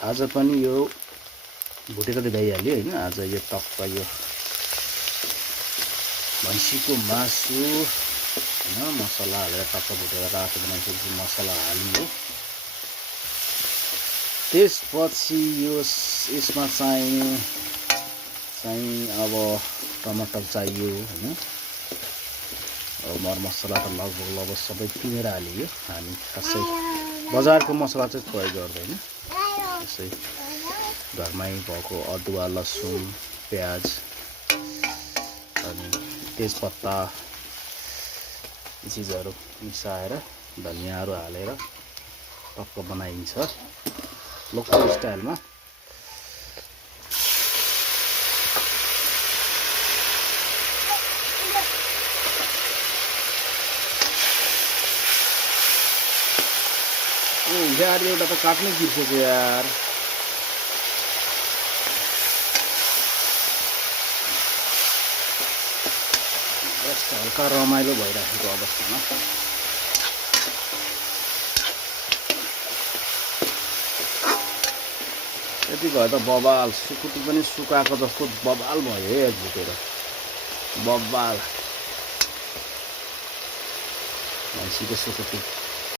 आज पनि यो भुटेको त भइहाल्यो हैन। आज यो टक्क यो भैँसीको मासु हैन मसला हालेर टक्क भुटेर रातो बनाइसकेपछि मसला हालियो। त्यसपछि यो यसमा चाहिँ अब टमाटर चाहियो हैन। अब मरमसला त लगभग सबै किनेर हालियो। हामी खासै बजारको मसला चाहिँ प्रयोग गर्दैन। यसै घरमै भएको अदुवा लसुन प्याज अनि तेजपत्ता यी चिजहरू मिसाएर धनियाँहरू हालेर टक्क बनाइन्छ लोकल स्टाइलमा। यार एउटा त काट्नै बिर्सेको यार। हल्का रमाइलो भइराखेको अवस्थामा यति भयो त बबाल सुकुटी पनि सुकाएको जस्तो बबाल भयो है भुटेर बबाल भैँसीको सुकुटी।